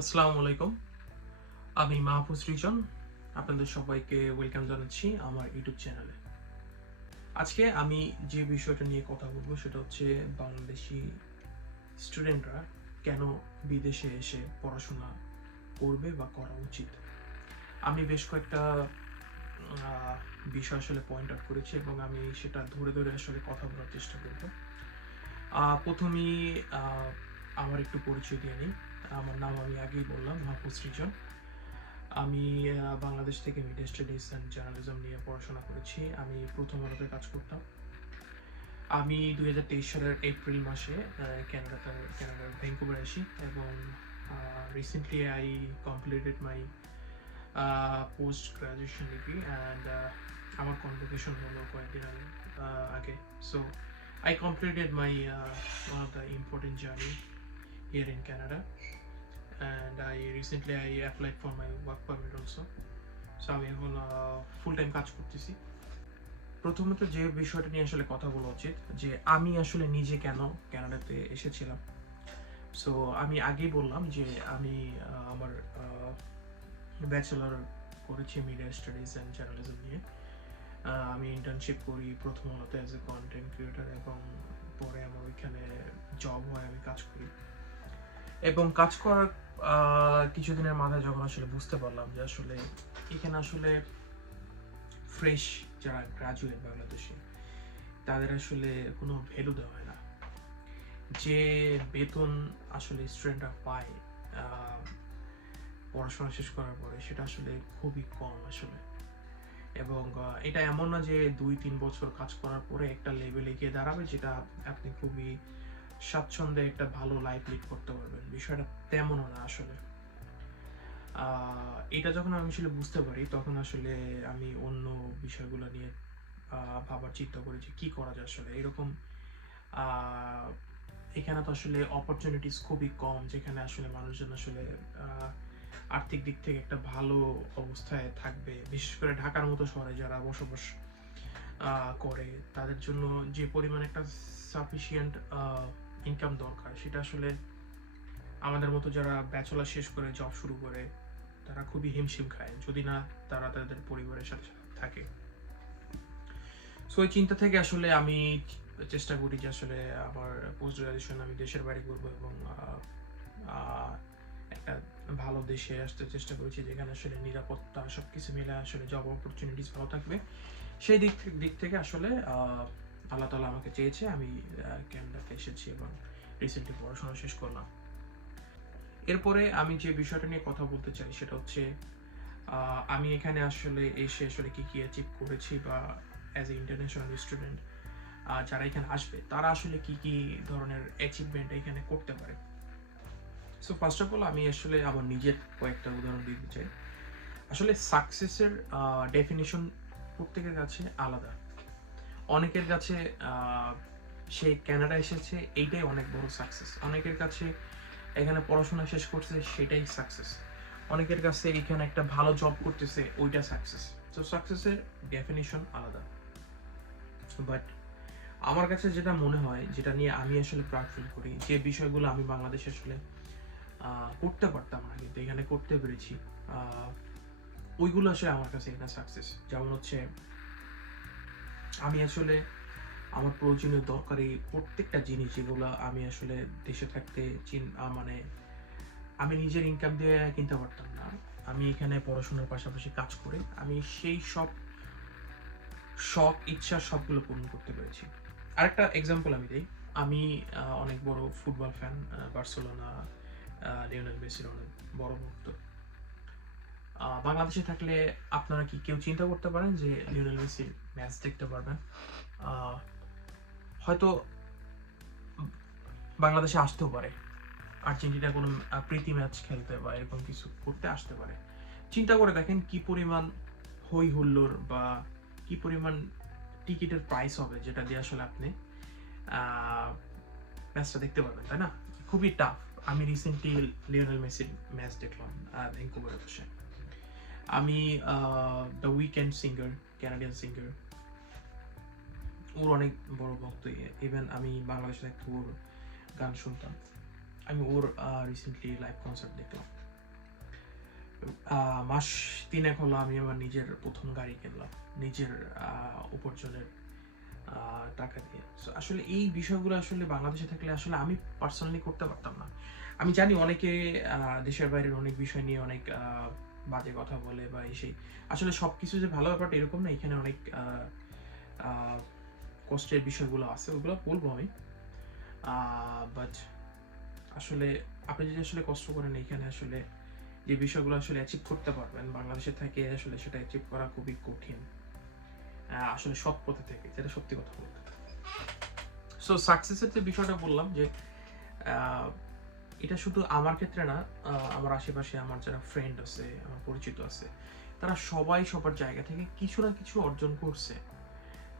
আসসালামু আলাইকুম। আমি মাহফুজ রিজন। আপনাদের সবাইকে ওয়েলকাম জানাচ্ছি আমার ইউটিউব চ্যানেলে। আজকে আমি যে বিষয়টা নিয়ে কথা বলবো সেটা হচ্ছে বাংলাদেশি স্টুডেন্টরা কেন বিদেশে এসে পড়াশোনা করবে বা করা উচিত। আমি বেশ কয়েকটা বিষয় আসলে পয়েন্ট আউট করেছি এবং আমি সেটা ধরে ধরে আসলে কথা বলার চেষ্টা করব। প্রথমেই আমার একটু পরিচয় দিয়ে নিই। আমার নাম আমি আগেই বললাম, মাহফুজ রিজন। আমি বাংলাদেশ থেকে মিডিয়া স্টাডিজ অ্যান্ড জার্নালিজম নিয়ে পড়াশোনা করেছি। আমি প্রথম আলোতে কাজ করতাম। আমি 2023 সালের এপ্রিল মাসে কানাডার ভ্যাঙ্কুভারে আসি এবং recently I completed my post graduation degree and আমার কনভোকেশন হলো কয়েকদিন আগে। So I completed my one of the important journey here in Canada, and I applied for my work permit also. So আমি এখন ফুল টাইম কাজ করতেছি। প্রথমত যে বিষয়টা নিয়ে আসলে কথা বলা উচিত যে আমি আসলে নিজে কেন কানাডাতে এসেছিলাম। সো আমি আগেই বললাম যে আমি আমার ব্যাচেলর করেছি মিডিয়া স্টাডিজ অ্যান্ড জার্নালিজম নিয়ে। আমি ইন্টার্নশিপ করি প্রথম আলোতে অ্যাজ এ কন্টেন্ট ক্রিয়েটর এবং পরে আমার ওইখানে জব হয়, আমি কাজ করি এবং কাজ করার কিছুদিনের মাথায় যখন আসলে বুঝতে পারলাম যে আসলে এখানে আসলে ফ্রেশ যারা গ্রাজুয়েট বাংলাদেশে তাদের আসলে কোনো ভ্যালু দেওয়া হয় না। যে বেতন আসলে স্টুডেন্টরা পায় পড়াশোনা শেষ করার পরে সেটা আসলে খুবই কম আসলে। এবং এটা এমন না যে 2-3 বছর কাজ করার পরে একটা লেভেলে গিয়ে দাঁড়াবে যেটা আপনি খুবই স্বাচ্ছন্দ্যে একটা ভালো লাইফ লিড করতে পারবেন। বিষয়টা তেমনও না আসলে। এটা যখন আমি আসলে বুঝতে পারি তখন আসলে আমি অন্য বিষয়গুলো নিয়ে ভাবার চিন্তা করি যে কি করা যায় আসলে। এরকম এখানে তো আসলে অপরচুনিটিস খুবই কম যেখানে আসলে মানুষজন আসলে আর্থিক দিক থেকে একটা ভালো অবস্থায় থাকবে। বিশেষ করে ঢাকার মতো শহরে যারা বসবাস করে তাদের জন্য যে পরিমাণ একটা সাফিসিয়েন্ট ইনকাম দরকার সেটা আসলে আমাদের মতো যারা ব্যাচেলর শেষ করে জব শুরু করে তারা খুবই হিমশিম খায় যদি না তারা তাদের পরিবারের সাথে থাকে। সো এই চিন্তা থেকে আসলে আমি চেষ্টা করি যে আসলে আমার পোস্ট গ্রাজুয়েশন আমি দেশের বাইরে করবো এবং একটা ভালো দেশে আসতে চেষ্টা করেছি যেখানে আসলে নিরাপত্তা সবকিছু মিলে আসলে জব অপরচুনিটিস ভালো থাকবে। সেই দিক থেকে আসলে আল্লাহ তাআলা আমাকে চেয়েছে আমি ক্যানাডাতে এসেছি এবং রিসেন্টলি পড়াশোনা শেষ করলাম। এরপরে আমি যে বিষয়টা নিয়ে কথা বলতে চাই সেটা হচ্ছে আমি এখানে আসলে এসে আসলে কি অ্যাচিভ করেছি বা অ্যাজ এ ইন্টারন্যাশনাল স্টুডেন্ট যারা এখানে আসবে তারা আসলে কি ধরনের অ্যাচিভমেন্ট এখানে করতে পারে। সো ফার্স্ট অফ অল আমি আসলে আমার নিজের কয়েকটা উদাহরণ দিতে চাই। আসলে সাকসেসের ডেফিনিশন প্রত্যেকের কাছে আলাদা। অনেকের কাছে সে কানাডা এসেছে এইটাই অনেক বড় সাকসেস। অনেকের কাছে এখানে পড়াশোনা শেষ করছে সেটাই সাকসেস। অনেকের কাছে এখানে একটা ভালো জব করতেছে ওইটা সাকসেস। তো সাকসেসের ডেফিনিশন আলাদা। বাট আমার কাছে যেটা মনে হয়, যেটা নিয়ে আমি আসলে প্রাউড ফিল করি, যে বিষয়গুলো আমি বাংলাদেশে আসলে করতে পারতাম না কিন্তু এখানে করতে পেরেছি, ওইগুলো আসলে আমার কাছে এটা সাকসেস। যেমন হচ্ছে আমি আসলে আমার প্রয়োজনীয় দরকারি প্রত্যেকটা জিনিস যেগুলো আমি আসলে দেশে থাকতে মানে আমি নিজের ইনকাম দিয়ে কিনতে পারতাম না, আমি এখানে পড়াশোনার পাশাপাশি কাজ করে আমি সেই সব শখ ইচ্ছা সবগুলো পূরণ করতে পেরেছি। আরেকটা এক্সাম্পল আমি দিই। আমি অনেক বড় ফুটবল ফ্যান। বার্সেলোনা লিওনেল মেসির অনেক বড় ভক্ত। বাংলাদেশে থাকলে আপনারা কি কেউ চিন্তা করতে পারেন যে লিওনেল মেসির ম্যাচ দেখতে পারবেন? হয়তো বাংলাদেশে আসতেও পারে, আর্জেন্টিনা কোনো প্রীতি ম্যাচ খেলতে বা এরকম কিছু করতে আসতে পারে। চিন্তা করে দেখেন কি পরিমাণ হই হুল্লোড় বা কি পরিমাণ টিকিটের প্রাইস হবে যেটা দিয়ে আসলে আপনি ম্যাচটা দেখতে পারবেন, তাই না? খুবই টাফ। আমি রিসেন্টলি লিওনেল মেসির ম্যাচ দেখলাম ভ্যাঙ্কুভারে বসে। আমি the Weeknd singer, Canadian singer, ওর অনেক বড় ভক্ত। ইভেন আমি বাংলাদেশে থাকতে ওর গান শুনতাম। আমি ওর রিসেন্টলি লাইভ কনসার্ট দেখলাম। মাস 3 হলো আমি আমার নিজের প্রথম গাড়ি কিনলাম, নিজের উপার্জনের টাকা দিয়ে। সো আসলে এই বিষয়গুলো আসলে বাংলাদেশে থাকলে আসলে আমি পার্সোনালি করতে পারতাম না। আমি জানি অনেকে দেশের বাইরের অনেক বিষয় নিয়ে অনেক বাজে কথা বলে বা এই সেই। আসলে সবকিছু যে ভালো ব্যাপারটা এরকম না, এখানে অনেক আহ, কষ্টের বিষয়গুলো আছে, ওগুলো বলবো আমি। বাট আসলে আপনি যদি আসলে কষ্ট করেন এখানে আসলে যে বিষয়গুলো আসলে অ্যাচিভ করতে পারবেন, বাংলাদেশে থেকে আসলে সেটা অ্যাচিভ করা খুবই কঠিন। আসলে সৎ পথে থেকে, যেটা সত্যি কথা বলতে। সো সাকসেসের যে বিষয়টা বললাম যে আহ, এটা শুধু আমার ক্ষেত্রে না, আমার আশেপাশে আমার যারা ফ্রেন্ড আছে, আমার পরিচিত আছে, তারা সবাই সবার জায়গা থেকে কিছু না কিছু অর্জন করছে।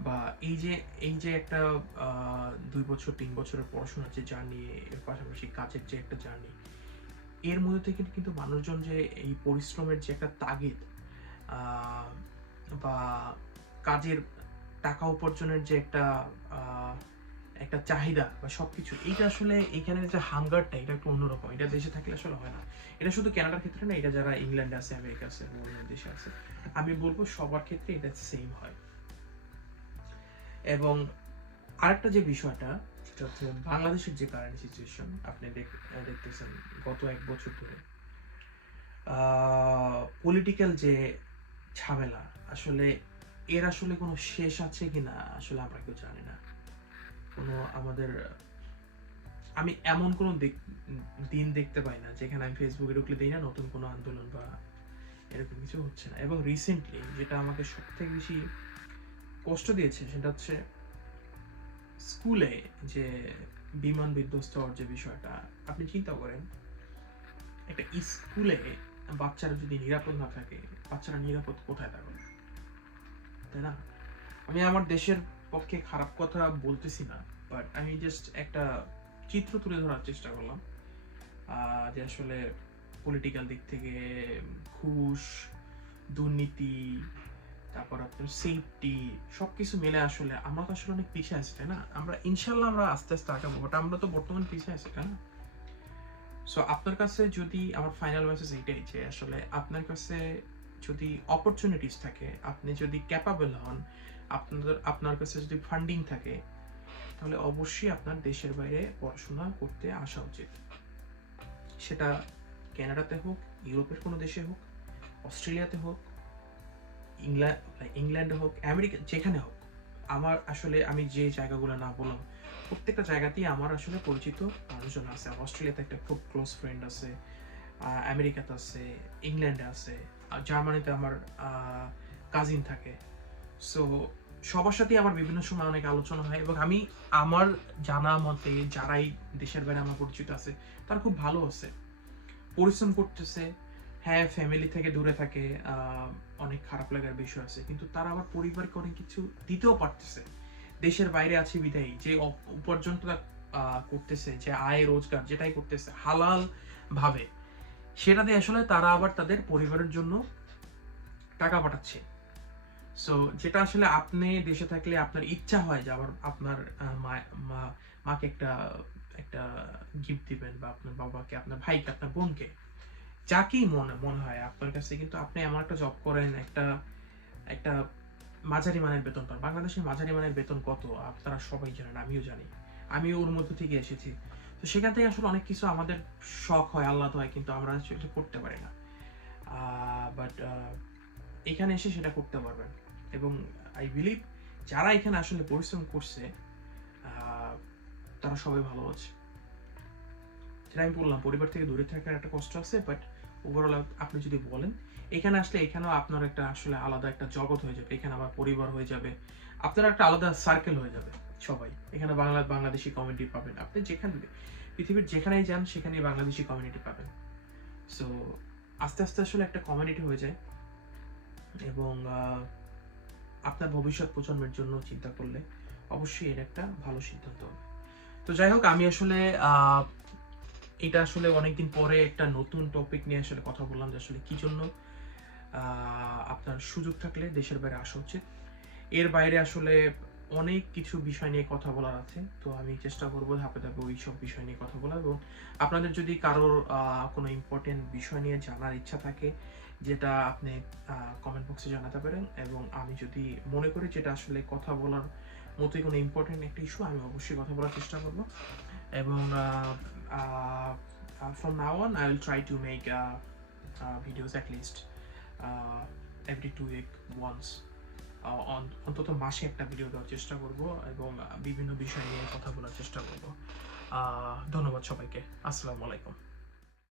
বা এই যে একটা 2 বছর 3 বছরের পড়াশোনার যে জার্নি, এর পাশাপাশি কাজের যে একটা জার্নি, এর মধ্যে থেকে কিন্তু মানুষজন যে এই পরিশ্রমের যে একটা তাগিদ আহ, বা কাজের টাকা উপার্জনের যে একটা একটা চাহিদা বা সবকিছু, এইটা আসলে এখানে যে হাঙ্গারটা, এটা একটু অন্যরকম। এটা দেশে থাকলে আসলে হয় না। এটা শুধু কানাডার ক্ষেত্রে না, এটা যারা ইংল্যান্ডে আছে, আমেরিকা আছে, অন্য দেশে আছে, আমি বলবো সবার ক্ষেত্রে এটা সেম হয়। এবং আরেকটা যে বিষয়টা, সেটা হচ্ছে বাংলাদেশের যে কারেন্ট সিচুয়েশন আপনি দেখতেছেন গত 1 বছর ধরে পলিটিক্যাল যে ঝামেলা, আসলে এর আসলে কোনো শেষ আছে কিনা আসলে আমরা কেউ জানি না। কোনো আমাদের, আমি এমন কোনো দিন দেখতে পাই না যেখানে আমি ফেসবুকে ঢুকলে দিই না নতুন কোনো আন্দোলন বা এরকম কিছু হচ্ছে না। এবং রিসেন্টলি যেটা আমাকে সব থেকে বেশি কষ্ট দিয়েছে সেটা হচ্ছে স্কুলে যে বিমান বিধ্বস্ত হওয়ার যে বিষয়টা। আপনি চিন্তা করেন, একটা স্কুলে বাচ্চারা যদি নিরাপদ না থাকে, বাচ্চারা নিরাপদ কোথায় থাকবে, তাই না? আমি আমার দেশের পক্ষে খারাপ কথা বলতেছি না, বাট আমি জাস্ট একটা চিত্র তুলে ধরার চেষ্টা করলাম যে আসলে পলিটিক্যাল দিক থেকে ঘুষ, দুর্নীতি, তারপর আপনার সেফটি, সবকিছু মিলে আসলে আমরা তো আসলে অনেক পিছিয়ে আছি, তাই না? আমরা ইনশাল্লাহ আমরা আস্তে আস্তে আগাবো, বাট আমরা তো বর্তমানে পিছিয়ে আছি, তাই না? সো আপনার কাছে যদি, আমার ফাইনাল মেসেজ এইটাই যে আসলে আপনার কাছে যদি অপরচুনিটিস থাকে, আপনি যদি ক্যাপাবল হন, আপনার কাছে যদি ফান্ডিং থাকে, তাহলে অবশ্যই আপনার দেশের বাইরে পড়াশোনা করতে আসা উচিত। সেটা কানাডাতে হোক, ইউরোপের কোনো দেশে হোক, অস্ট্রেলিয়াতে হোক, ইংল্যান্ডে হোক, আমেরিকা, যেখানে হোক। আমার আসলে, আমি যে জায়গাগুলো না বললাম, প্রত্যেকটা জায়গাতেই আমার আসলে পরিচিত মানুষজন আছে। অস্ট্রেলিয়াতে একটা খুব ক্লোজ ফ্রেন্ড আছে, আমেরিকাতে আছে, ইংল্যান্ডে আছে, জার্মানিতে আমার কাজিন থাকে। সো সবার সাথেই আমার বিভিন্ন সময় অনেক আলোচনা হয়, এবং আমি আমার জানা মতে যারাই দেশের বাইরে আমার পরিচিত আছে, তারা খুব ভালো আছে, পরিশ্রম করতেছে। হ্যাঁ, ফ্যামিলি থেকে দূরে থাকে, অনেক খারাপ লাগার বিষয় আছে, কিন্তু তারা আবার পরিবারকে অনেক কিছু দিতেও পারতেছে। দেশের বাইরে আছে বিদায়ী যে উপার্জনটা করতেছে, যে আয় রোজগার যেটাই করতেছে হালাল ভাবে, সেটা দিয়ে আসলে তারা আবার তাদের পরিবারের জন্য টাকা পাঠাচ্ছে। সো যেটা আসলে আপনি দেশে থাকলে আপনার ইচ্ছা হয় যে আবার আপনার মাকে একটা একটা গিফট দিবেন, বা আপনার বাবাকে, আপনার ভাইকে, আপনার বোনকে, যাকেই মনে মনে হয় আপনার কাছে, কিন্তু আপনি এমন একটা জব করেন, একটা একটা মাঝারি মানের বেতন পান। বাংলাদেশের মাঝারি মানের বেতন কত আপনারা সবাই জানেন, আমিও জানি, আমিও ওর মধ্যে থেকে এসেছি। তো সেখান থেকে আসলে অনেক কিছু আমাদের শখ হয়, আহ্লাদ হয়, কিন্তু আমরা সেটা করতে পারি না। বাট এখানে এসে সেটা করতে পারবেন। এবং আই বিলিভ যারা এখানে আসলে পরিশ্রম করছে তারা সবাই ভালো আছে। যেটা আমি বললাম, পরিবার থেকে দূরে থাকার একটা কষ্ট আছে, বাট ওভারঅল আপনি যদি বলেন এখানে আসলে, এখানেও আপনার একটা আসলে আলাদা একটা জগৎ হয়ে যাবে। এখানে আমার পরিবার হয়ে যাবে, আপনার একটা আলাদা সার্কেল হয়ে যাবে। সবাই এখানে বাংলাদেশি কমিউনিটি পাবেন। আপনি যেখানে পৃথিবীর যেখানেই যান সেখানেই বাংলাদেশি কমিউনিটি পাবেন। সো আস্তে আস্তে আসলে একটা কমিউনিটি হয়ে যায়, এবং আপনার ভবিষ্যৎ প্রজন্মের জন্য চিন্তা করলে অবশ্যই এর একটা ভালো সিদ্ধান্ত হবে। তো যাই হোক, আমি আসলে এটা আসলে অনেকদিন পরে একটা নতুন টপিক নিয়ে আসলে কথা বললাম, যে আসলে কি জন্য আপনার সুযোগ থাকলে দেশের বাইরে আসা উচিত। এর বাইরে আসলে অনেক কিছু বিষয় নিয়ে কথা বলার আছে, তো আমি চেষ্টা করবো ধাপে ধাপে ওই সব বিষয় নিয়ে কথা বলার। এবং আপনাদের যদি কারোর কোনো ইম্পর্টেন্ট বিষয় নিয়ে জানার ইচ্ছা থাকে, যেটা আপনি কমেন্ট বক্সে জানাতে পারেন, এবং আমি যদি মনে করি যেটা আসলে কথা বলার মতোই কোনো ইম্পর্টেন্ট একটা ইস্যু, আমি অবশ্যই কথা বলার চেষ্টা করব। এবং from now on I will try to make videos at least every 2 week once, অন্তত মাসে একটা ভিডিও দেওয়ার চেষ্টা করব, এবং বিভিন্ন বিষয় নিয়ে কথা বলার চেষ্টা করব। ধন্যবাদ সবাইকে। আসসালামু আলাইকুম।